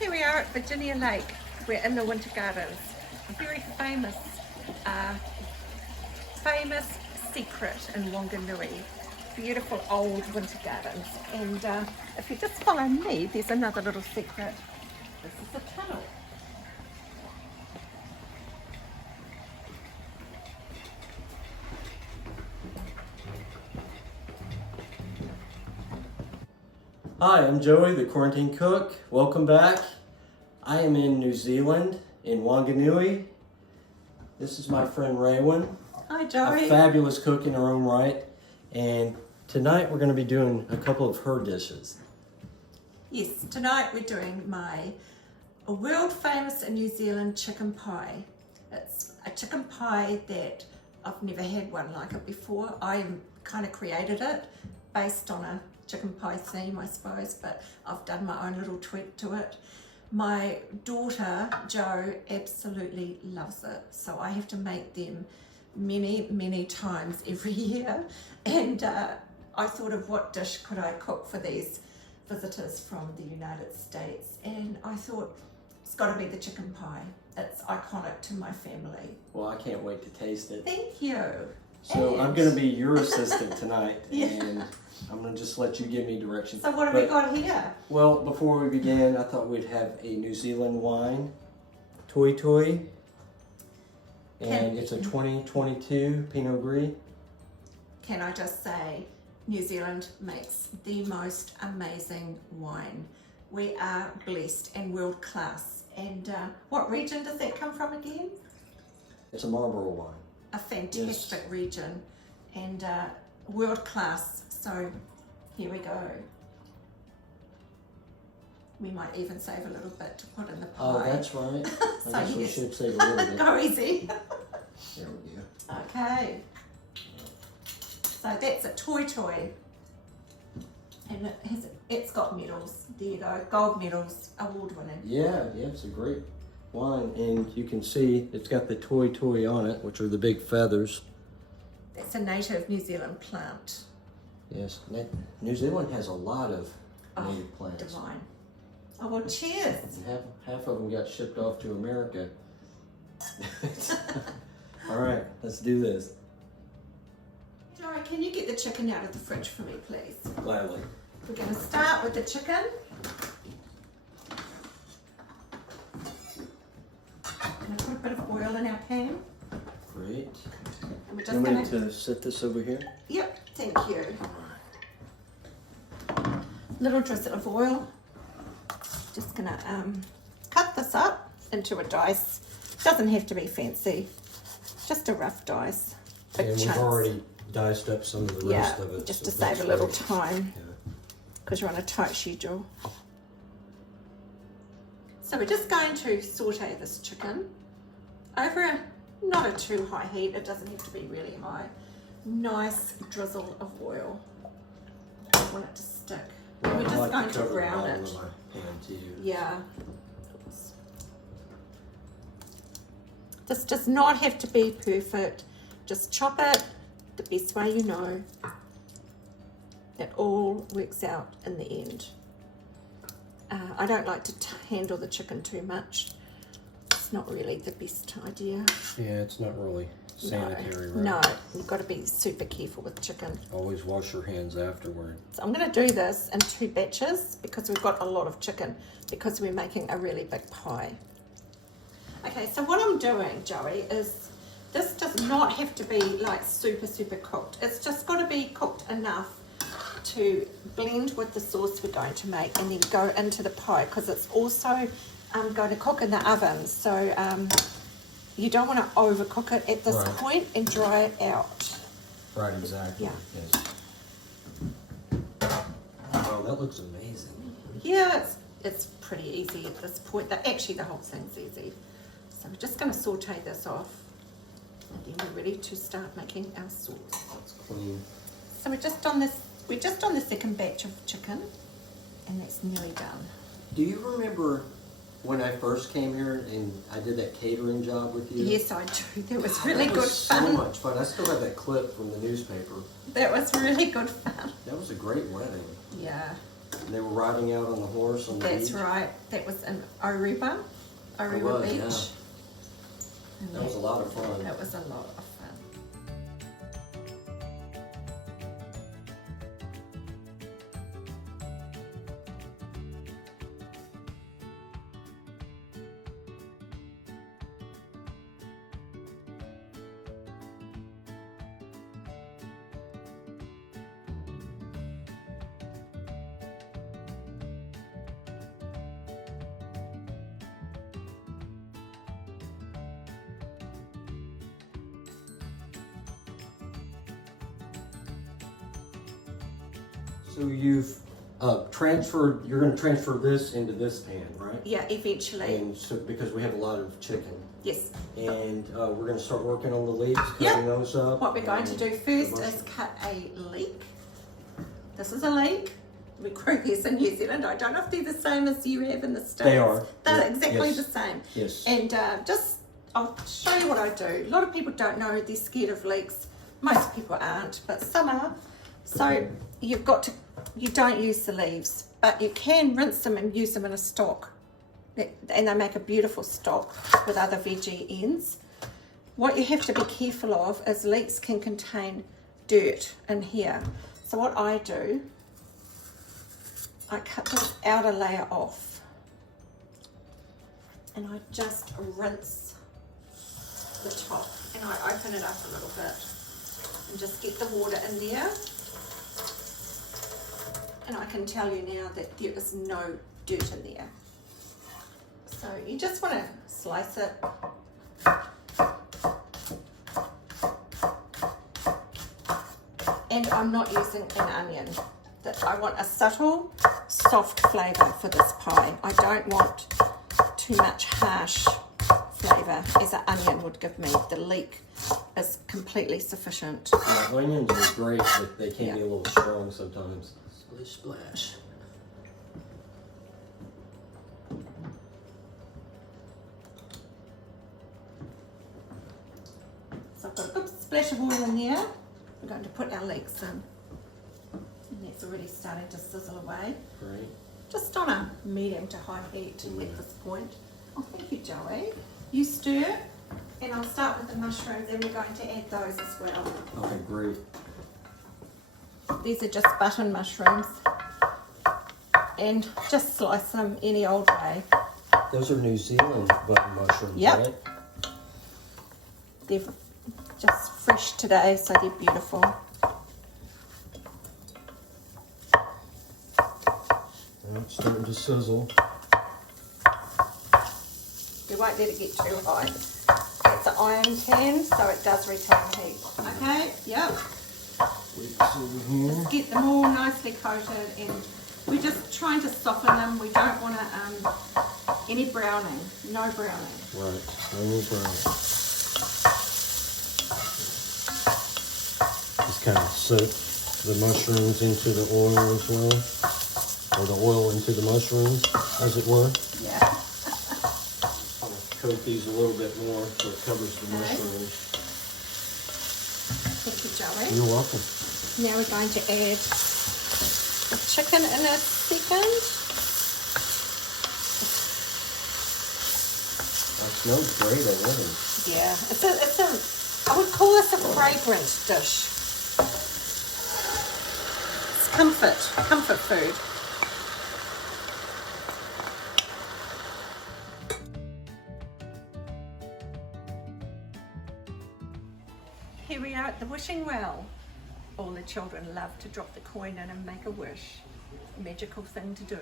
Here we are at Virginia Lake. We're in the Winter Gardens. A very famous secret in Whanganui. Beautiful old winter gardens. And if you just follow me, there's another little secret. This is the tunnel. Hi, I'm Joey, the Quarantine Cook. Welcome back. I am in New Zealand, in Whanganui. This is my friend Raewyn. Hi, Joey. A fabulous cook in her own right. And tonight we're going to be doing a couple of her dishes. Yes, tonight we're doing a world famous in New Zealand chicken pie. It's a chicken pie that I've never had one like it before. I kind of created it based on a chicken pie theme, I suppose, but I've done my own little tweak to it. My daughter, Jo, absolutely loves it, so I have to make them many times every year. And I thought of what dish could I cook for these visitors from the United States, and I thought it's got to be the chicken pie. It's iconic to my family. Well, I can't wait to taste it. Thank you. So and I'm going to be your assistant tonight, Yeah. and I'm going to just let you give me directions. So what have we got here? Well, before we begin, I thought we'd have a New Zealand wine, Toi Toi, and it's a 2022 Pinot Gris. Can I just say, New Zealand makes the most amazing wine. We are blessed and world class. And what region does that come from again? It's a Marlborough wine. A fantastic region and world class. So here we go. We might even save a little bit to put in the pie. Oh, that's right. So I guess we yes. should save a little bit. Go easy. There we go. Okay. So that's a Toi Toi. And it's got medals. There you go. Gold medals, award winning. Yeah, it's a great wine, and you can see it's got the Toi Toi on it, which are the big feathers. That's a native New Zealand plant. Yes, New Zealand has a lot of native plants. Divine. Oh, well, cheers. And half of them got shipped off to America. All right, let's do this. Joey, can you get the chicken out of the fridge for me, please? Gladly. We're going to start with the chicken. I'm going to put a bit of oil in our pan. Great. And we're just You going want to set this over here? Yep, thank you. Little drizzle of oil. Just going to cut this up into a dice. Doesn't have to be fancy. Just a rough dice. Big And we've chunks. already diced up some of the rest of it. Just so to save that's a little great. time. Yeah. Because you're on a tight schedule. So we're just going to saute this chicken over not a too high heat. It doesn't have to be really high. Nice drizzle of oil. I don't want it to stick. Well, We're I just like going to cover the brown bottom it. of my pan too. Yeah. This does not have to be perfect. Just chop it the best way you know. It all works out in the end. I don't like to handle the chicken too much. It's not really the best idea. Yeah, it's not really sanitary, right? No, you've got to be super careful with chicken. Always wash your hands afterward. So I'm going to do this in 2 batches because we've got a lot of chicken because we're making a really big pie. Okay, so what I'm doing, Joey, is this does not have to be like super cooked. It's just got to be cooked enough to blend with the sauce we're going to make and then go into the pie because it's also going to cook in the oven. So you don't want to overcook it at this point and dry it out. Right, exactly. Yeah. Yes. Oh, that looks amazing. Yeah, it's pretty easy at this point. Actually, the whole thing's easy. So we're just going to saute this off and then we're ready to start making our sauce. That's clean. So we're just on the second batch of chicken and that's nearly done. Do you remember when I first came here and I did that catering job with you? Yes, I do. That was really that good was fun. so much fun. I still have that clip from the newspaper. That was really good fun. That was a great wedding. Yeah. And they were riding out on the horse on the beach. That's right. That was in Orewa Beach. Yeah. That was a lot of fun. That was a lot of fun. So you've transferred, you're going to transfer this into this pan, right? Yeah, eventually. And so, because we have a lot of chicken. Yes. And we're going to start working on the leeks, cutting Yep. those up. What we're going to do first is cut a leek. This is a leek. We grow these in New Zealand. I don't know if they're the same as you have in the States. They are. They're Yeah. exactly Yes. the same. Yes. And I'll show you what I do. A lot of people don't know they're scared of leeks. Most people aren't, but some are. So you don't use the leaves, but you can rinse them and use them in a stock. And they make a beautiful stock with other veggie ends. What you have to be careful of is leeks can contain dirt in here. So what I do, I cut this outer layer off and I just rinse the top and I open it up a little bit and just get the water in there. And I can tell you now that there is no dirt in there. So you just want to slice it. And I'm not using an onion. I want a subtle, soft flavour for this pie. I don't want too much harsh flavour as an onion would give me. The leek is completely sufficient. Yeah, onions are great, but they can be a little strong sometimes. Splish splash. So I've got a good splash of oil in there. We're going to put our leeks in. And that's already starting to sizzle away. Great. Just on a medium to high heat at this point. Oh, thank you, Joey. You stir, and I'll start with the mushrooms, and we're going to add those as well. Okay, great. These are just button mushrooms, and just slice them any old way. Those are New Zealand button mushrooms, Yep. right? They're just fresh today, so they're beautiful. It's starting to sizzle. You won't let it get too high. It's an iron pan, so it does retain heat. Okay, yep. Leeks over here. Get them all nicely coated, and we're just trying to soften them. We don't want any browning, no browning. Right, no brown. Just kind of soak the mushrooms into the oil as well. Or the oil into the mushrooms, as it were. Yeah. Coat these a little bit more so it covers the mushrooms. Thank you, Joey. You're welcome. Now we're going to add the chicken in a second. That smells great already. Yeah, I would call this a fragrant dish. It's comfort food. Here we are at the wishing well. All the children love to drop the coin in and make a wish. A magical thing to do.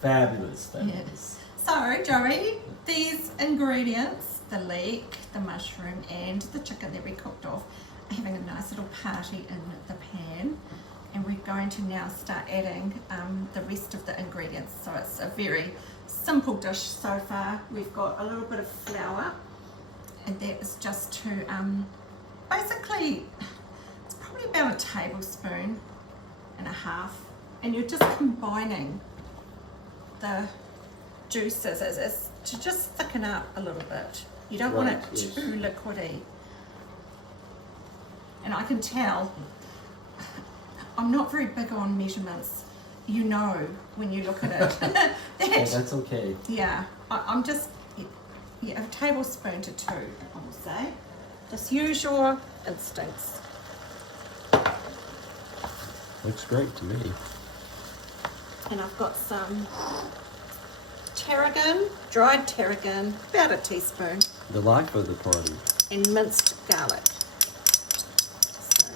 Fabulous. Yes. So, Joey, these ingredients, the leek, the mushroom, and the chicken that we cooked off, are having a nice little party in the pan. And we're going to now start adding the rest of the ingredients. So it's a very simple dish so far. We've got a little bit of flour, and that is just to basically, it's probably about a tablespoon and you're just combining the juices as to just thicken up a little bit. You don't want it too liquidy. And I can tell I'm not very big on measurements. You know when you look at it. That's okay. Yeah, I'm just, a tablespoon to 2, I will say. Just use your instincts. Looks great to me. And I've got some tarragon, dried tarragon, about a teaspoon. The life of the party. And minced garlic. So,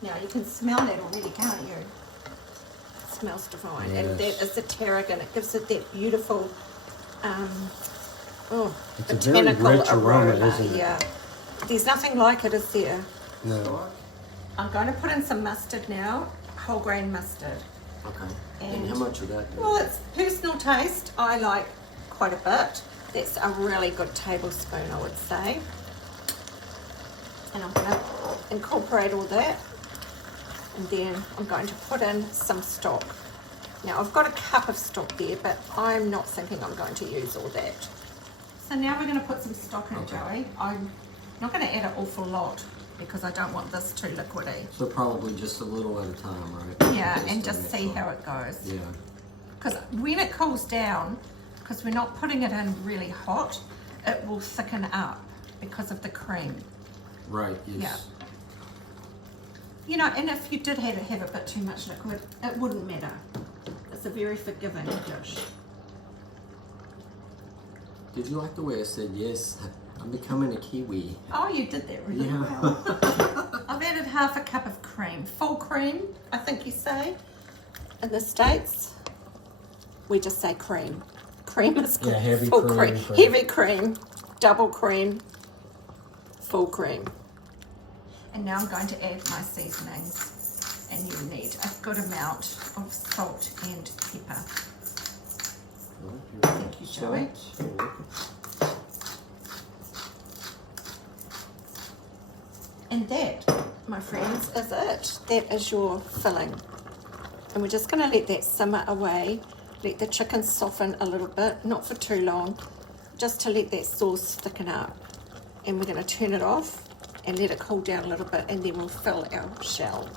now you can smell that already, can't you? It smells divine. Yes. And that is the tarragon. It gives it that beautiful, it's a very rich aroma, aroma, isn't it? Yeah. There's nothing like it, is there? No. I'm going to put in some mustard now, whole grain mustard. Okay. And how much of that? Well, it's personal taste. I like quite a bit. That's a really good tablespoon, I would say. And I'm going to incorporate all that. And then I'm going to put in some stock. Now, I've got a cup of stock there, but I'm not thinking I'm going to use all that. So now we're going to put some stock in, Joey. I'm not going to add an awful lot because I don't want this too liquidy. So probably just a little at a time, right? Yeah, and just see how it goes. Yeah. Because when it cools down, because we're not putting it in really hot, it will thicken up because of the cream. Right, yes. Yeah. You know, and if you did have a bit too much liquid, it wouldn't matter. It's a very forgiving dish. Did you like the way I said yes? I'm becoming a Kiwi. Oh, you did that really well. I've added half a cup of cream. Full cream, I think you say. In the States, we just say cream. Cream is Yeah, heavy full cream. Heavy cream, double cream, full cream. And now I'm going to add my seasonings. And you need a good amount of salt and pepper. Thank you, Joey. And that, my friends, is it. That is your filling. And we're just going to let that simmer away. Let the chicken soften a little bit, not for too long, just to let that sauce thicken up. And we're going to turn it off and let it cool down a little bit, and then we'll fill our shell.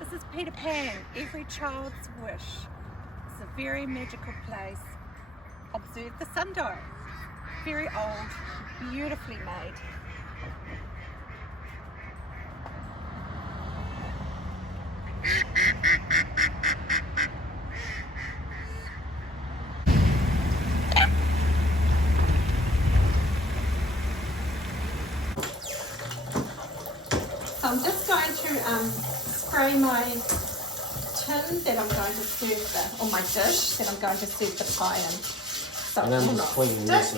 This is Peter Pan, every child's wish. It's a very magical place. Observe the sundial. Very old, beautifully made. I'm just going to spray my tin that I'm going to serve or my dish that I'm going to serve the pie in. So And I'm just cleaning this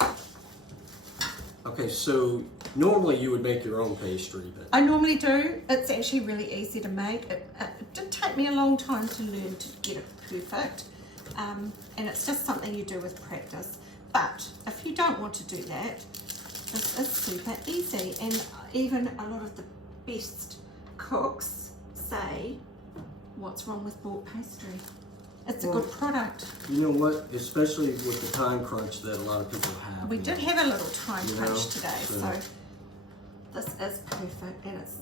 up. Okay, so normally you would make your own pastry, but I normally do. It's actually really easy to make. It did take me a long time to learn to get it perfect. And it's just something you do with practice. But if you don't want to do that, this is super easy. And even a lot of the best cooks say, what's wrong with bought pastry? It's a good product. you know what? Especially with the time crunch that a lot of people have. We did have a little time crunch today, so so this is perfect, and it's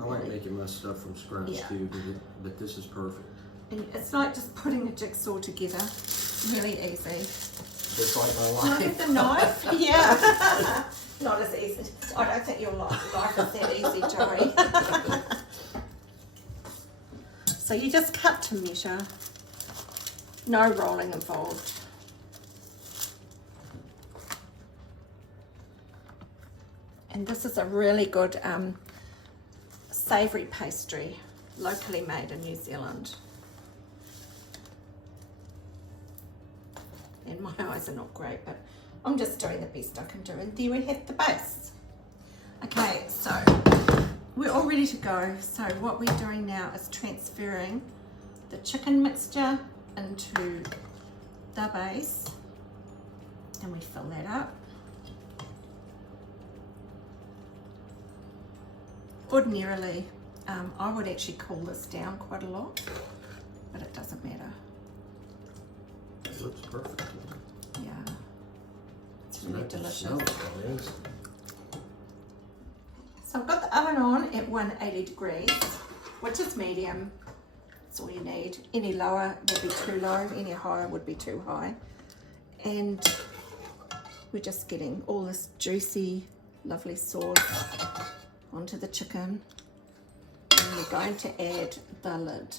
I like making my stuff from scratch too, but this is perfect. and it's like just putting a jigsaw together. Really easy. Just like my Can I life. get the knife? Yeah. Not as easy. I don't think your life is that easy, Joey. So you just cut to measure. No rolling involved. And this is a really good savoury pastry, locally made in New Zealand. And my eyes are not great, but I'm just doing the best I can do. And there we have the base. Okay, so we're all ready to go. So what we're doing now is transferring the chicken mixture into the base. And we fill that up. ordinarily I would actually cool this down quite a lot, but it doesn't matter. It looks perfect. Yeah, it's really delicious. Amazing. So I've got the oven on at 180 degrees, which is medium. That's all you need. Any lower would be too low, any higher would be too high. And we're just getting all this juicy, lovely sauce onto the chicken. And we're going to add the lid.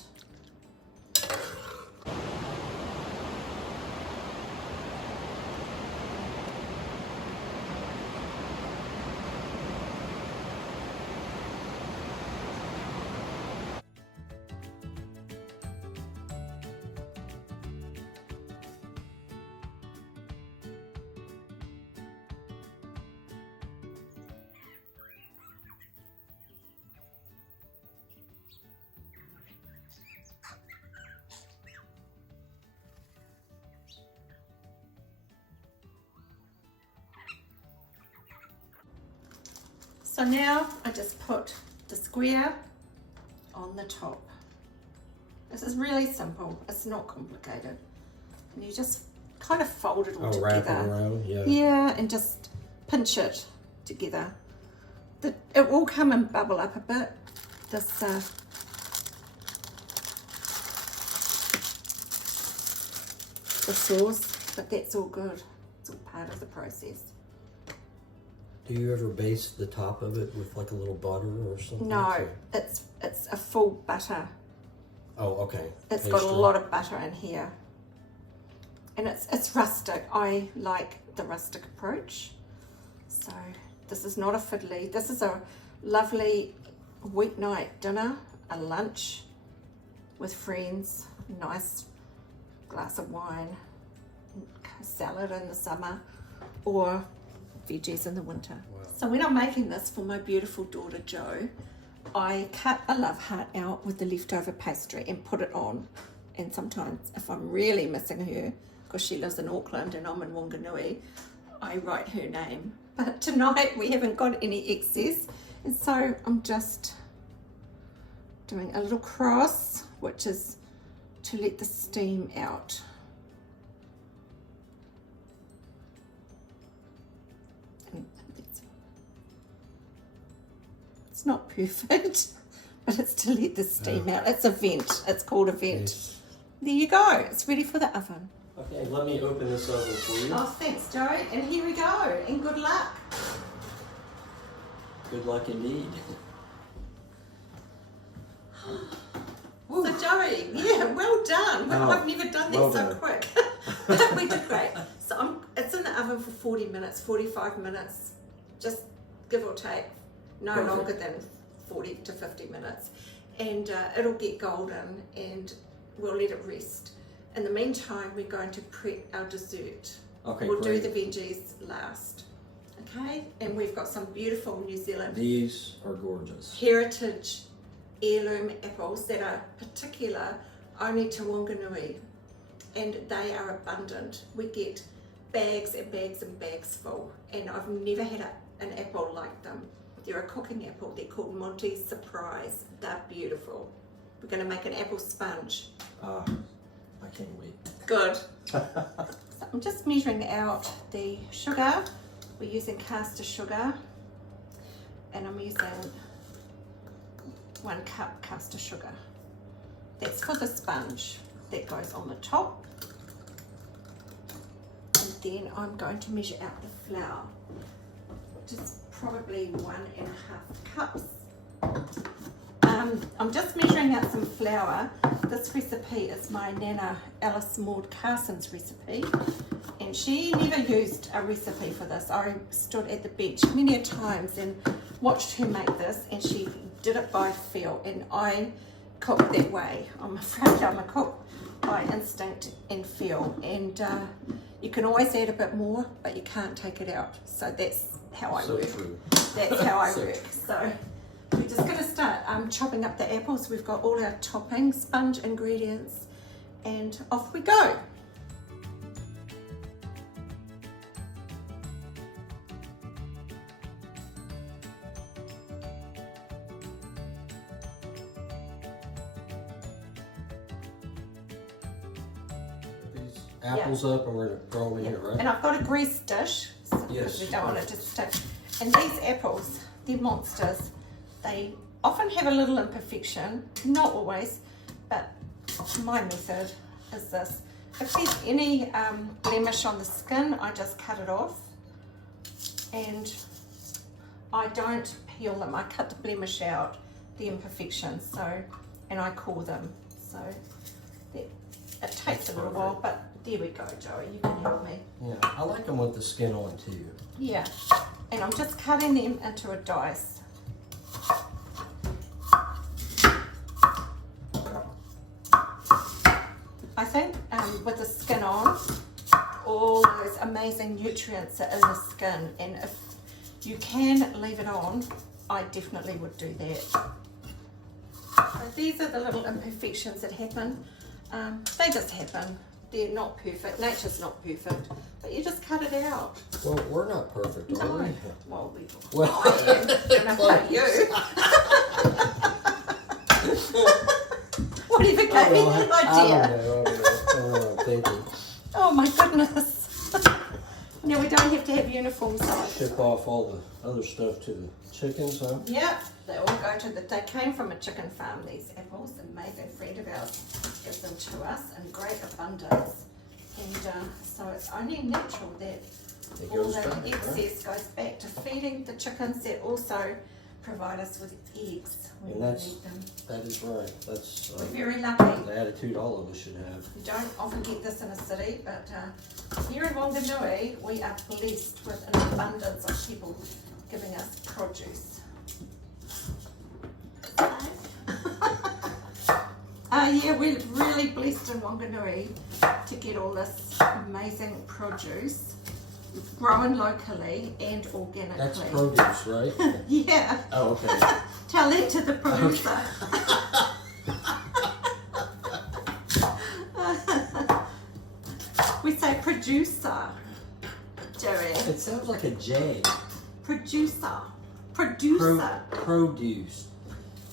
So now I just put the square on the top. This is really simple, it's not complicated. And you just kind of fold it all together. Wrap it around, yeah. Yeah, and just pinch it together. It will come and bubble up a bit, this the sauce, but that's all good. It's all part of the process. Do you ever baste the top of it with like a little butter or something? No, it's a full butter. Oh, okay. It's got a lot of butter in here. And it's rustic. I like the rustic approach. So this is not a fiddly. This is a lovely weeknight dinner, a lunch with friends, nice glass of wine, salad in the summer, or veggies in the winter. Wow. So when I'm making this for my beautiful daughter Jo, I cut a love heart out with the leftover pastry and put it on. And sometimes if I'm really missing her, because she lives in Auckland and I'm in Whanganui, I write her name. But tonight we haven't got any excess, and so I'm just doing a little cross, which is to let the steam out. It's not perfect, but it's to let the steam out. It's a vent. It's called a vent. Yes. There you go. It's ready for the oven. Okay, let me open this oven for you. Oh, thanks, Joe. And here we go. And good luck. Good luck indeed. So, Joey, yeah, well done. Oh, I've never done that well so done. quick. We did great. So it's in the oven for 40 minutes, 45 minutes, just give or take. No Perfect. longer than 40 to 50 minutes. And it'll get golden and we'll let it rest. In the meantime, we're going to prep our dessert. Okay, We'll great. do the veggies last. Okay? And we've got some beautiful New Zealand These are gorgeous. heritage heirloom apples that are particular only to Whanganui. And they are abundant. We get bags and bags and bags full. And I've never had an apple like them. They're a cooking apple. They're called Monty's Surprise. They're beautiful. We're going to make an apple sponge. Ah, I can't wait. Good. So I'm just measuring out the sugar. We're using caster sugar. And I'm using 1 cup caster sugar. That's for the sponge that goes on the top. And then I'm going to measure out the flour, which is probably 1.5 cups. I'm just measuring out some flour. This recipe is my Nana Alice Maud Carson's recipe, and she never used a recipe for this. I stood at the bench many a times and watched her make this, and she did it by feel, and I cook that way. I'm afraid I'm a cook by instinct and feel, and you can always add a bit more, but you can't take it out. So that's how I work. True. That's how I So work. So we're just going to start chopping up the apples. We've got all our topping, sponge ingredients, and off we go. apples up and we're going to throw them in here, right? And I've got a greased dish because Yes. we don't want it to stick. And these apples, they're monsters. They often have a little imperfection, not always, but my method is this. If there's any blemish on the skin, I just cut it off, and I don't peel them. I cut the blemish out, the imperfections, and I core them. So it takes a little while, but there we go, Joey, you can help me. Yeah, I like them with the skin on too. Yeah, and I'm just cutting them into a dice. I think with the skin on, all those amazing nutrients are in the skin, and if you can leave it on, I definitely would do that. So these are the little imperfections that happen. They just happen. They're not perfect. Nature's not perfect, but you just cut it out. Well, we're not perfect, are we? Well, Well, I am, and I'm like you. What even gave me that idea? I don't know. Thank you. Oh my goodness. Now we don't have to have uniforms on. Ship off all the other stuff to the chickens, huh? Yep, they all go to they came from a chicken farm, these apples. An amazing friend of ours gives them to us in great abundance. And so it's only natural that all the excess goes back to feeding the chickens that also provide us with eggs when we need them. That is right. That's We're very lucky. the attitude all of us should have. You don't often get this in a city, but here in Whanganui, we are blessed with an abundance of people giving us produce. Yeah, we're really blessed in Whanganui to get all this amazing produce, grown locally and organically. That's produce, right? Yeah. Oh, okay. Tell that to the producer. We say producer, Joey. It sounds like a J. Producer. Producer. Produce.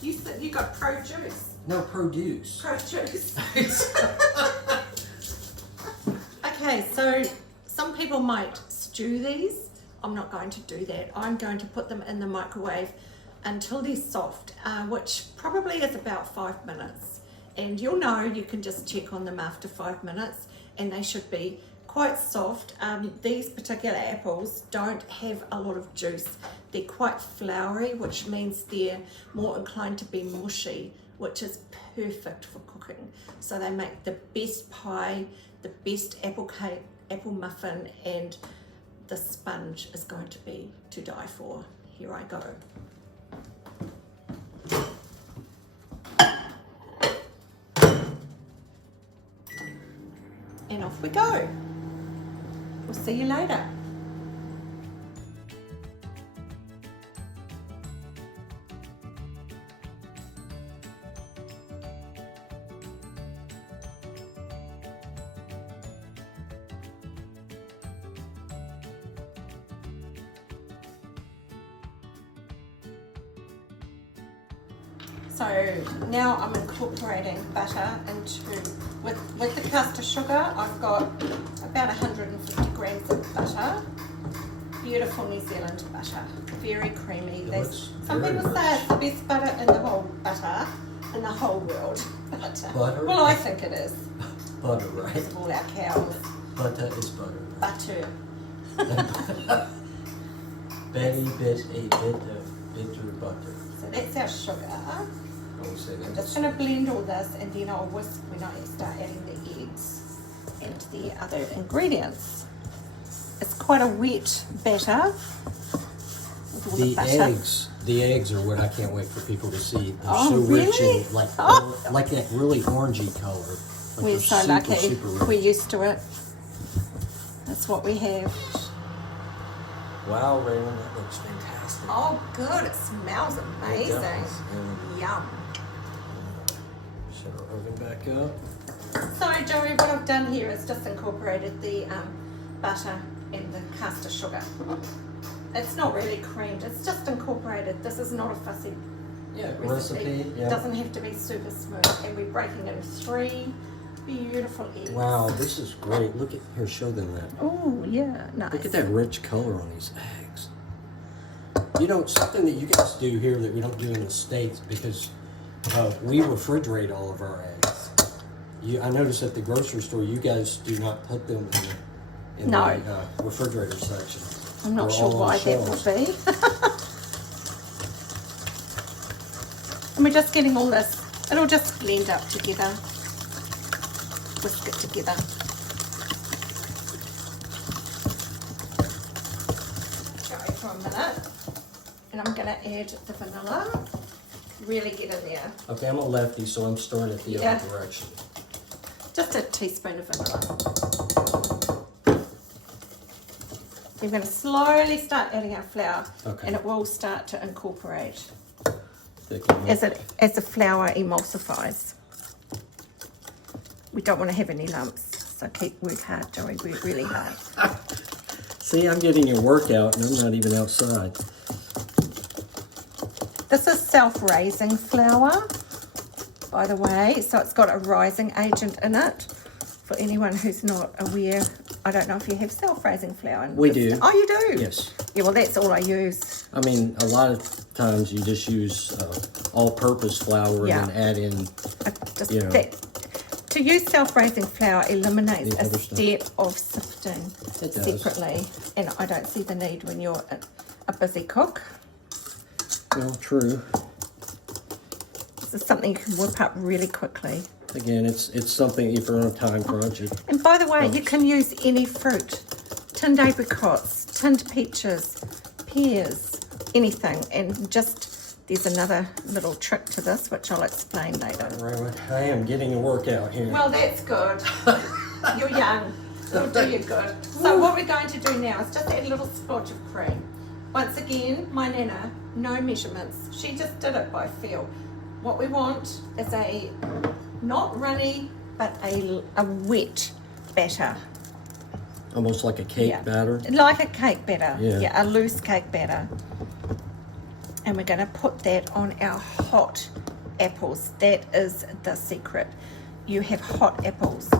You said you got produce. No, produce. Produce. Okay, so some people might stew these. I'm not going to do that. I'm going to put them in the microwave until they're soft, which probably is about 5 minutes. And you'll know, you can just check on them after 5 minutes, and they should be quite soft. These particular apples don't have a lot of juice. They're quite floury, which means they're more inclined to be mushy, which is perfect for cooking. So they make the best pie, the best apple cake, apple muffin, and the sponge is going to be to die for. Here I go. And off we go. We'll see you later. So now I'm incorporating butter into, with the caster sugar, I've got about 150 grams of butter. Beautiful New Zealand butter, very creamy. Some people say it's the best butter in the whole world. Butter? Well, I think it is. Butter, right? Because of all our cows. Butter is butter. Butter. Betty bit a bit of bitter butter. So that's our sugar. I'm just going to blend all this, and then I'll whisk when I start adding the eggs and the other ingredients. It's quite a wet batter. The eggs are what I can't wait for people to see. They're so really? rich and like that really orangey color. Like We're so lucky. Super rich. We're used to it. That's what we have. Wow, Raewyn, that looks fantastic. Oh, good. It smells amazing. It does, yeah. Yum. Set our oven back up. So, Joey, what I've done here is just incorporated the butter and the caster sugar. It's not really creamed, it's just incorporated. This is not a fussy recipe. Yeah. It doesn't have to be super smooth. And we're breaking it in 3 beautiful eggs. Wow, this is great. Look at here, show them that. Oh, yeah, nice. Look at that rich color on these eggs. You know, something that you guys do here that we don't do in the States, because we refrigerate all of our eggs. I noticed at the grocery store, you guys do not put them in the refrigerator section. I'm not sure why that would be. And we're just getting all this, it'll just blend up together, whisk it together. Go for a minute, and I'm going to add the vanilla, really get in there. Okay, I'm a lefty, so I'm stirring it the other direction. Just a teaspoon of vanilla. We're going to slowly start adding our flour, and it will start to incorporate as the flour emulsifies. We don't want to have any lumps, so work hard, Joey. Work really hard. See, I'm getting your workout, and I'm not even outside. This is self-raising flour, by the way, so it's got a rising agent in it. For anyone who's not aware, I don't know if you have self-raising flour. We do. Oh, you do? Yes. Yeah, well, that's all I use. I mean, a lot of times you just use all-purpose flour and then add in, to use self-raising flour eliminates a step of sifting separately, and I don't see the need when you're a busy cook. Well, true. This is something you can whip up really quickly. Again, it's something if you're on a time crunch. And by the way, you can use any fruit. Tinned apricots, tinned peaches, pears, anything. And just, there's another little trick to this, which I'll explain later. I am getting a workout here. Well, that's good. You're young. It'll do you good. So what we're going to do now is just add a little splodge of cream. Once again, my Nana, no measurements. She just did it by feel. What we want is a not runny, but a wet batter. Almost like a cake batter? Like a cake batter. Yeah, a loose cake batter. And we're going to put that on our hot apples. That is the secret. You have hot apples.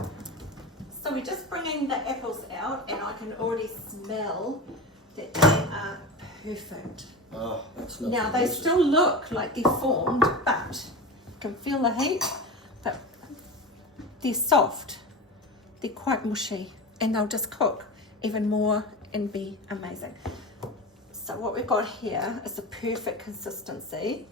So we're just bringing the apples out, and I can already smell that they are perfect. Oh, that's not now they still look like they're formed, but you can feel the heat, but they're soft. They're quite mushy, and they'll just cook even more and be amazing. So what we've got here is the perfect consistency.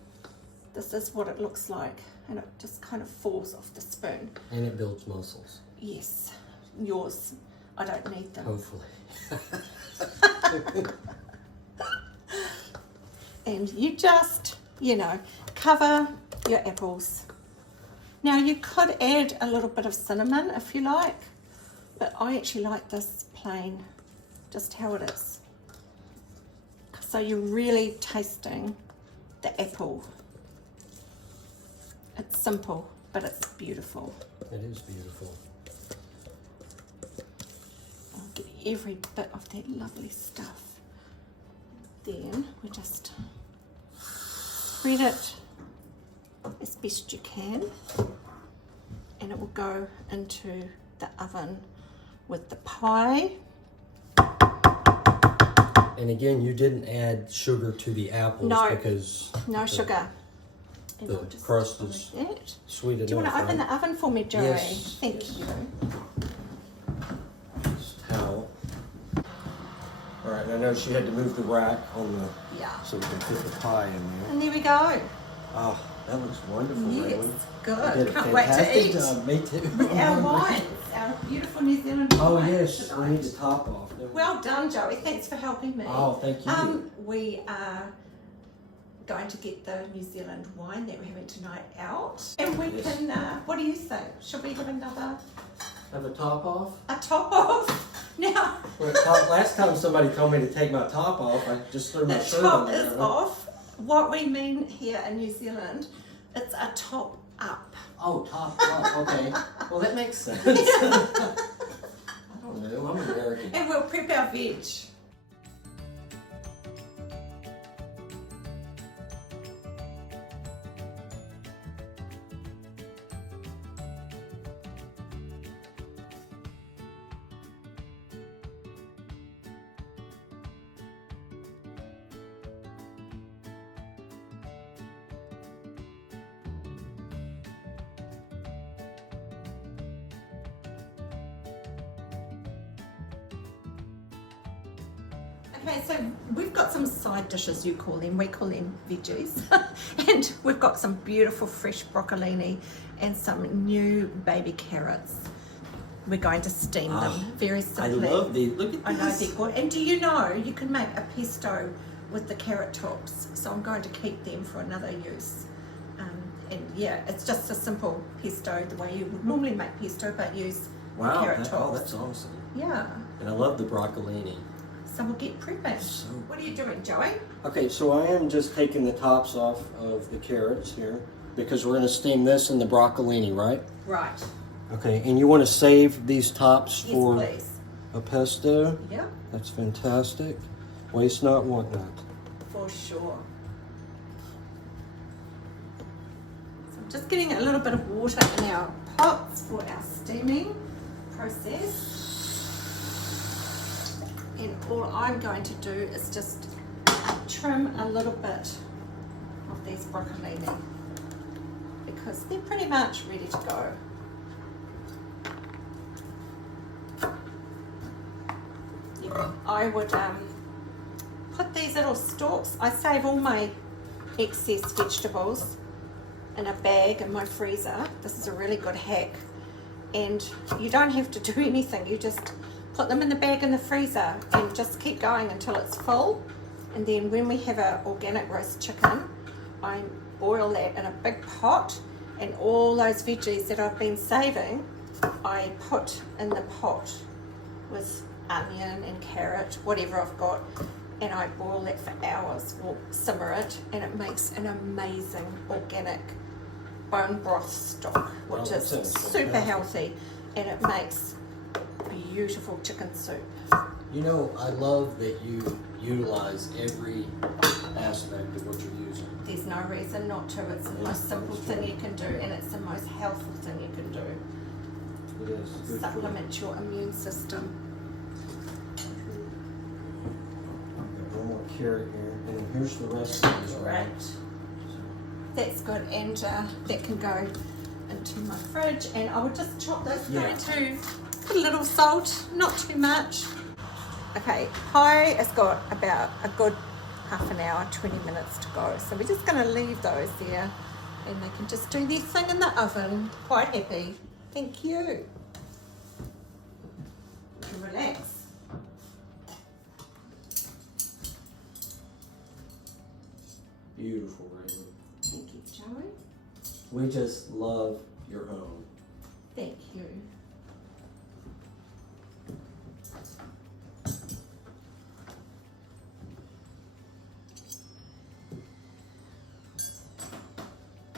This is what it looks like, and it just kind of falls off the spoon. And it builds muscles. Yes, yours. I don't need them. Hopefully. And you just, cover your apples. Now you could add a little bit of cinnamon if you like, but I actually like this plain, just how it is. So you're really tasting the apple. It's simple, but it's beautiful. It is beautiful. I'll get every bit of that lovely stuff. Then we just spread it as best you can, and it will go into the oven with the pie. And again, you didn't add sugar to the apples because no sugar. And the crust is sweet enough. Do you want to open the oven for me, Joey? Yes. Thank you. Towel. All right, I know she had to move the rack on the so we can fit the pie in there. And there we go. Oh, that looks wonderful. Yes, Raewyn. good. Can't wait to eat. Job. Me too. Our wine, our beautiful New Zealand wine. Oh yes, I need to top off. Well done, Joey. Thanks for helping me. Oh, thank you. We are going to get the New Zealand wine that we're having tonight out, and we can. What do you think? Should we have another? Have a top off? A top off? Now. Last time somebody told me to take my top off, I just threw my shirt on. The top is off. What we mean here in New Zealand, it's a top up. Oh, top up. Okay. Well, that makes sense. I don't know. I'm American. And we'll prep our veg. Okay, so we've got some side dishes, you call them, we call them veggies. And we've got some beautiful fresh broccolini and some new baby carrots. We're going to steam them very simply. I love these. Look at this. I know they're good. And do you know you can make a pesto with the carrot tops? So I'm going to keep them for another use. And yeah, it's just a simple pesto, the way you would normally make pesto, but use carrot tops. Oh, that's awesome. Yeah. And I love the broccolini. So we'll get prepping. What are you doing, Joey? Okay, so I am just taking the tops off of the carrots here because we're going to steam this in the broccolini, right? Right. Okay, and you want to save these tops for please. A pesto? Yeah. That's fantastic. Waste not, want not. For sure. So I'm just getting a little bit of water in our pots for our steaming process. And all I'm going to do is just trim a little bit of these broccolini because they're pretty much ready to go. I would put these little stalks. I save all my excess vegetables in a bag in my freezer. This is a really good hack, and you don't have to do anything. You just put them in the bag in the freezer and just keep going until it's full. And then when we have our organic roast chicken, I boil that in a big pot, and all those veggies that I've been saving I put in the pot with onion and carrot, whatever I've got, and I boil that for hours or simmer it, and it makes an amazing organic bone broth stock, which is super healthy, and it makes beautiful chicken soup. You know, I love that you utilize every aspect of what you're using. There's no reason not to. It's the most simple thing you can do, and it's the most healthful thing you can do. It is. Supplement your immune system. One more carrot here, and here's the rest of these. Right. That's good, and that can go into my fridge, and I will just chop this through to put a little salt, not too much. Okay, pie has got about a good half an hour, 20 minutes to go, so we're just going to leave those there, and they can just do their thing in the oven. Quite happy. Thank you. You can relax. Beautiful, Raewyn. Thank you, Joey. We just love your home. Thank you.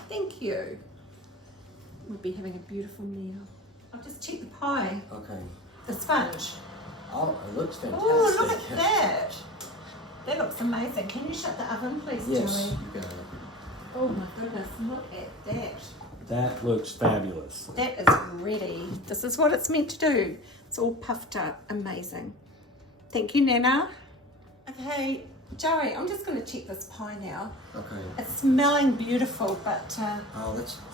Thank you. We'll be having a beautiful meal. I'll just check the pie. Okay. The sponge. Oh, it looks fantastic. Oh, look at that. That looks amazing. Can you shut the oven, please, Yes, Joey? you got it. Oh my goodness, look at that. That looks fabulous. That is ready. This is what it's meant to do. It's all puffed up. Amazing. Thank you, Nana. Okay, Joey, I'm just going to check this pie now. Okay. It's smelling beautiful, but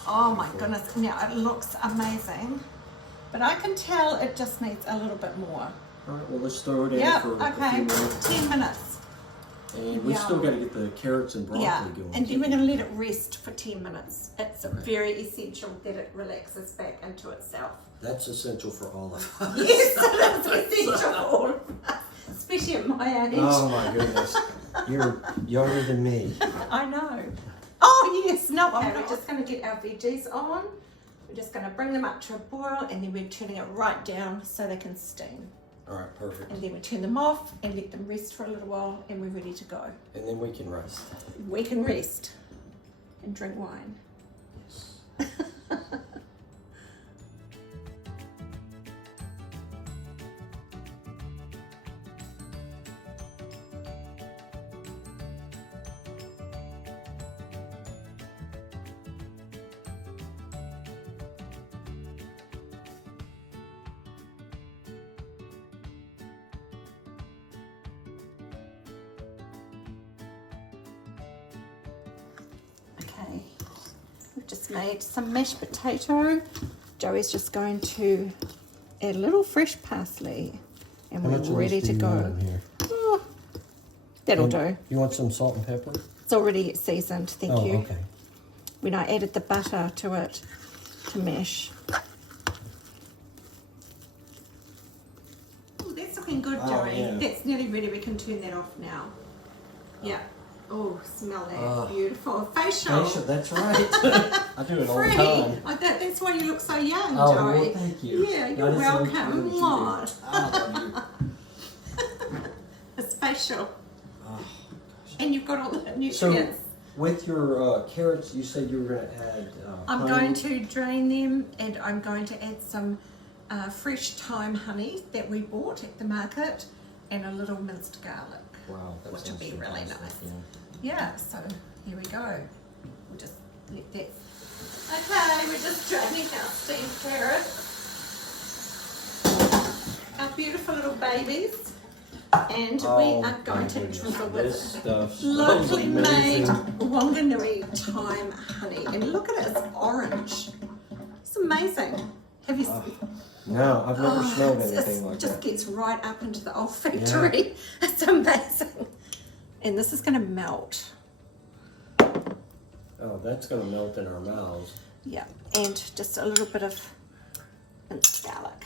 Oh, my goodness, now it looks amazing. But I can tell it just needs a little bit more. All right, well, let's throw it in for a few okay, minutes. 10 minutes. And we still got to get the carrots and broccoli going. And then we're going to let it rest for 10 minutes. It's very essential that it relaxes back into itself. That's essential for all of us. Yes, it is essential for all of us, especially at my age. Oh my goodness. You're younger than me. I know. Oh yes, no, okay, we're just going to get our veggies on. We're just going to bring them up to a boil, and then we're turning it right down so they can steam. All right, perfect. And then we turn them off and let them rest for a little while, and we're ready to go. And then we can rest. We can rest and drink wine. Yes. Okay, we've just made some mashed potato. Joey's just going to add a little fresh parsley, and we're ready to go. Here? Oh, That'll do. You want some salt and pepper? It's already seasoned, thank Oh, you. okay. When I added the butter to it to mash. Oh, that's looking good, Joey. Yeah. That's nearly ready. We can turn that off now. Yeah. Oh, smell that. Beautiful. Facial. Facial, that's right. I do it all the Free. time. That's why you look so young, Oh, Joey. well, thank you. Yeah, That you're is so true welcome. that you do. What? I love you. It's facial. Oh, And you've got all the nutrients. so, with your carrots, you said you were going to add I'm honey. going to drain them and I'm going to add some fresh thyme honey that we bought at the market and a little minced garlic. Wow, that which sounds would be really fantastic, nice. yeah. Yeah, so here we go. We'll just let that. Okay, we're just draining our steamed carrot. Our beautiful little babies. And we are going to drizzle This with stuff smells locally made amazing. Whanganui thyme honey. And look at it, it's orange. It's amazing. Have you No, I've never smelled it's anything like just that. gets right up into the olfactory. It's amazing. And this is going to melt. Oh, that's going to melt in our mouths. Yeah, and just a little bit of minced garlic.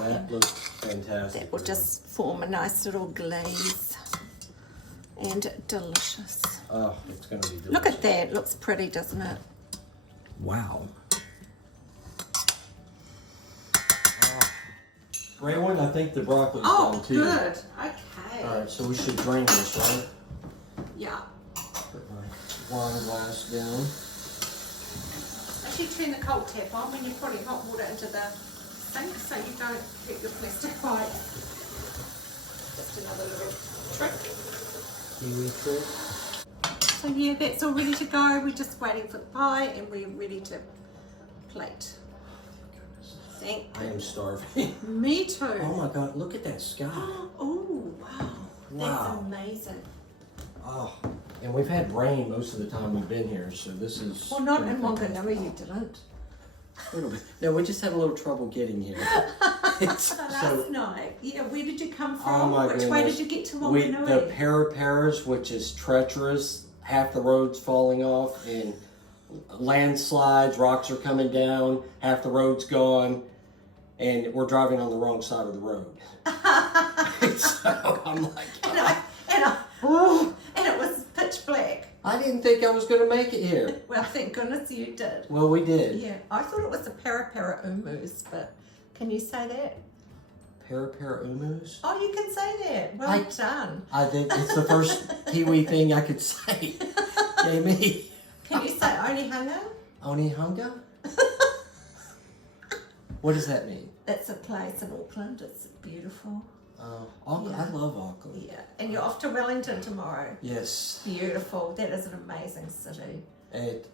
That looks fantastic. That will just form a nice little glaze. And delicious. Oh, it's going to be delicious. Look at that. It looks pretty, doesn't it? Wow. Raewyn, I think the broccoli's done Oh, too. good. Okay. All right, so we should drain this, right? Yeah. Put my wine glass down. Actually, turn the cold tap on when you're putting hot water into the sink so you don't hurt your plastic pipe. Just another little trick. Kiwi trick. So yeah, that's all ready to go. We're just waiting for the pie and we're ready to plate. Thank I am starving. Me too. Oh my God, look at that sky. Oh, wow. Wow. That's amazing. Oh, and we've had rain most of the time we've been here, so this is... Well, not pretty in fantastic. Whanganui, you didn't. A little bit. No, we just had a little trouble getting here. It's Last night. Yeah, where did you come from? Oh my Which way goodness. did you get to the Whanganui? Paraparas, which is treacherous, half the road's falling off, and landslides, rocks are coming down, half the road's gone, and we're driving on the wrong side of the road. So I'm like, And it was pitch black. I didn't think I was going to make it here. Well, thank goodness you did. Well, we did. Yeah, I thought it was a parapara umus, but can you say that? Parapara umus? Oh, you can say that. Well done. I think it's the first Kiwi thing I could say. Yay me. Can you say Onehunga? Onehunga? What does that mean? It's a place in Auckland. It's beautiful. I love Auckland. Yeah, and you're off to Wellington tomorrow. Yes. Beautiful. That is an amazing city.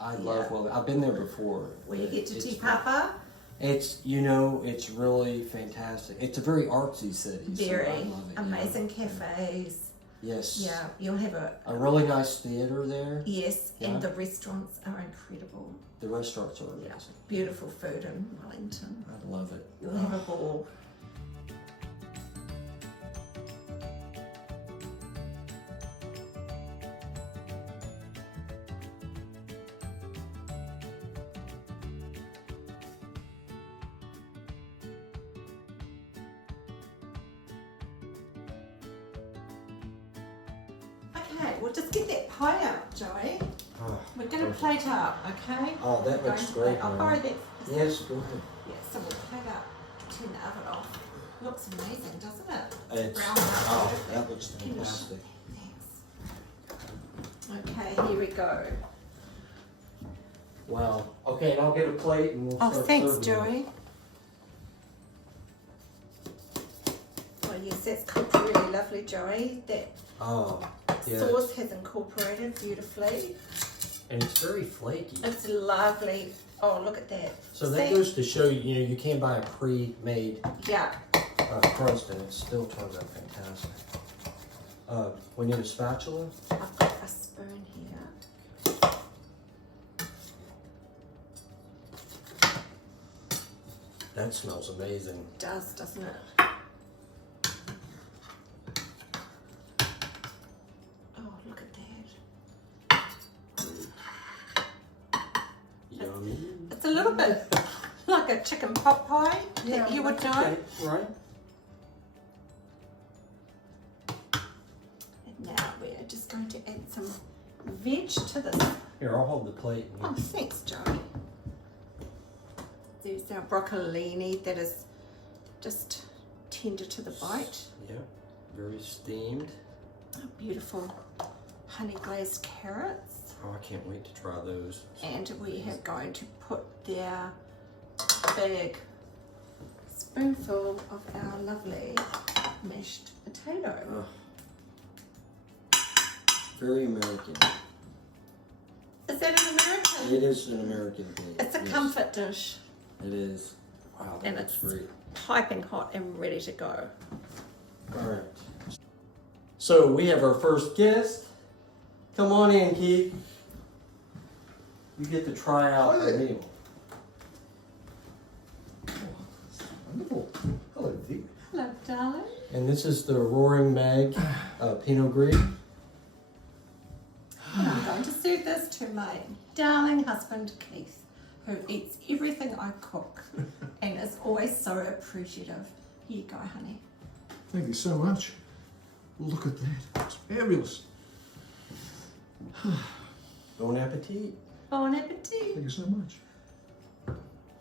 I love Wellington. I've been there before. Where you get to It's Te Papa. It's it's really fantastic. It's a very artsy city. Very so I love it, amazing cafes. Yes. Yeah, you'll have A really nice theater there. yes, Yeah. and the restaurants are incredible. The restaurants are Yeah, amazing. beautiful food in Wellington. I love it. You'll have a ball. Okay, we'll just get that pie out, Joey. Oh, We're going to perfect. plate up, okay? Oh, that We're looks going to great, plate- I'll Mary. borrow that. Yes, go ahead. Yeah, so we'll plate up, turn the oven off. Looks amazing, doesn't it? It's, Brown out. that looks Can you- fantastic. Thanks. Okay, here we go. Wow. Okay, and I'll get a plate and we'll Oh, start thanks, serving. Joey. Oh, yes, that's cooked really lovely, Joey. That Oh, yeah. sauce has incorporated beautifully. And it's very flaky. It's lovely. Oh, look at that. So that See? goes to show you, you can buy a pre-made Yeah. crust and it still turns out fantastic. We need a spatula. I've got a spoon here. That smells amazing. It does, doesn't it? little bit like a chicken pot pie that you would know. Okay, right. And now we're just going to add some veg to this. Here, I'll hold the plate. Oh, thanks, Joey. There's our broccolini that is just tender to the bite. Yep, very steamed. Oh, beautiful honey glazed carrots. Oh, I can't wait to try those. And we are going to put their big spoonful of our lovely mashed potato. Oh. Very American. Is that an American? It is an American thing. It's a comfort dish. It is. Wow, that And looks it's great. piping hot and ready to go. All right. So we have our first guest. Come on in, Keith. You get to try out the meal. Wonderful. Hello, Vic. Hello, darling. And this is the Roaring Mag Pinot Gris. And I'm going to serve this to my darling husband, Keith, who eats everything I cook and is always so appreciative. Here you go, honey. Thank you so much. Look at that. It's fabulous. Bon appetit. Bon appetit. Thank you so much.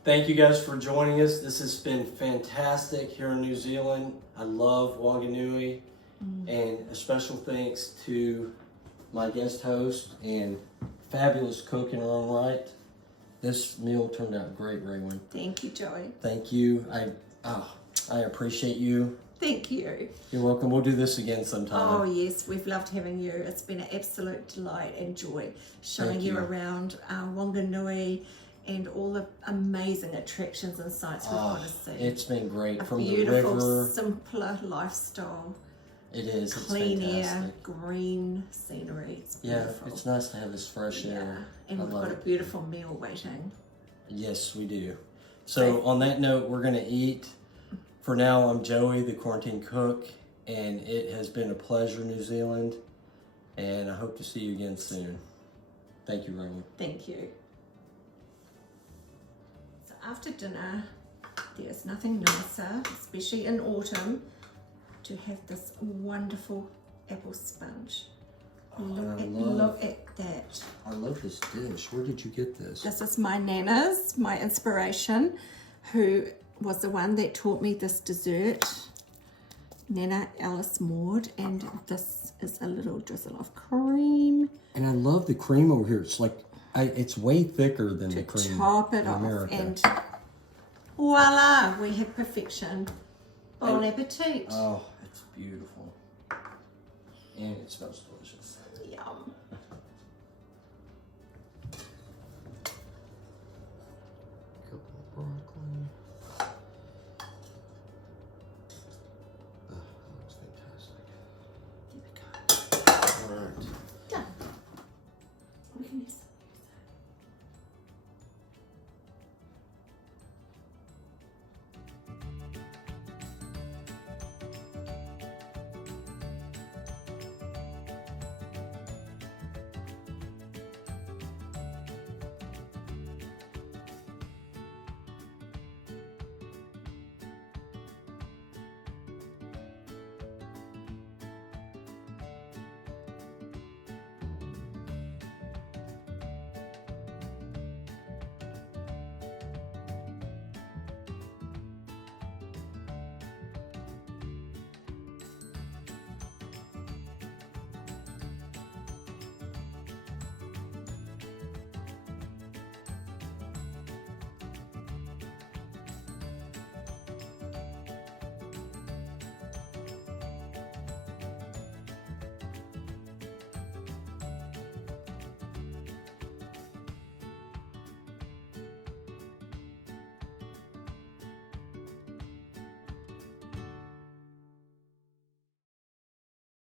Thank you guys for joining us. This has been fantastic here in New Zealand. I love Whanganui. And a special thanks to my guest host and fabulous cook in her own right. This meal turned out great, Raewyn. Thank you, Joey. Thank you. I appreciate you. Thank you. You're welcome. We'll do this again sometime. Oh, yes, we've loved having you. It's been an absolute delight and joy showing Thank you you. around Whanganui and all the amazing attractions and sights we've got to see. It's been great. A From the beautiful, river. simpler lifestyle. It is. It's Clean fantastic. air, green scenery. It's Yeah, beautiful. it's nice to have this fresh air. And I we've love got a it. beautiful meal waiting. Yes, we do. So on that note, we're gonna eat. For now, I'm Joey, the quarantine cook, and it has been a pleasure, New Zealand, and I hope to see you again soon. Thank you, Raewyn. Thank you. So after dinner, there's nothing nicer, especially in autumn, to have this wonderful apple sponge. Look at that. I love this dish. Where did you get this? This is my Nana's, my inspiration, who was the one that taught me this dessert. Nana Alice Maud, and this is a little drizzle of cream. And I love the cream over here. It's like, it's way thicker than the To cream top it in off, America. and voila, we have perfection. Bon appetit. Oh, it's beautiful. And it smells delicious. Yum.